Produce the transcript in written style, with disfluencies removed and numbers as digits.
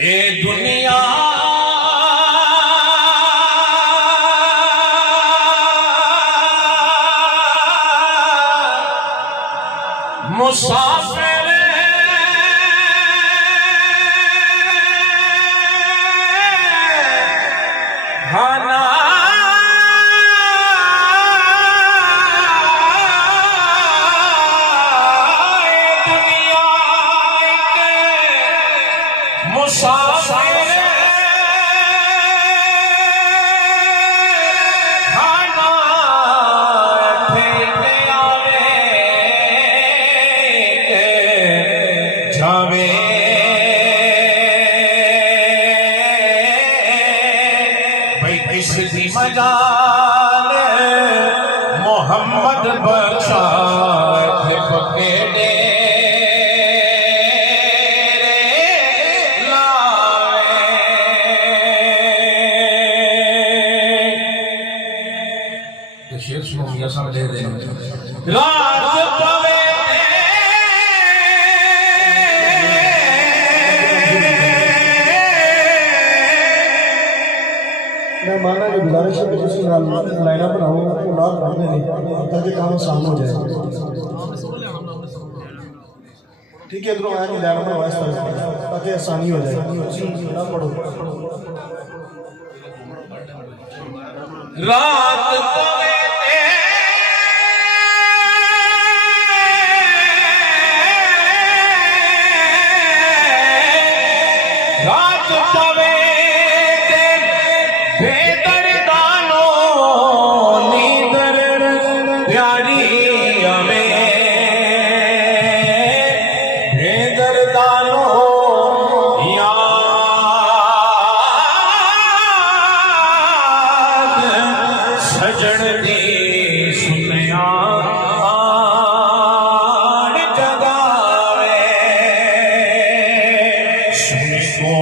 ए दुनिया मुसाफिर खाना दुनिया के मुसाफिर खाना ठेके आवे जावे भाई किसकी मजाल मोहम्मद बख्शा थे पक्के डेरे लावे तो शेर सुनो मियां साहब ले रहे हैं रात पवे मैं माना कि गुजारिश है कि किसी लाइना बनाऊँ तो ना पढ़ने नहीं ताकि काम आसान हो जाए। ठीक है, इधरों आया कि लाइना बनाओ इस तरह ताकि आसानी हो जाए। ना पढ़ो रात पवे रात पवे बेदर्दानो नींदर प्यारी हमें बेदर्दानो याद सजन दी सुनिया जगावे सुन को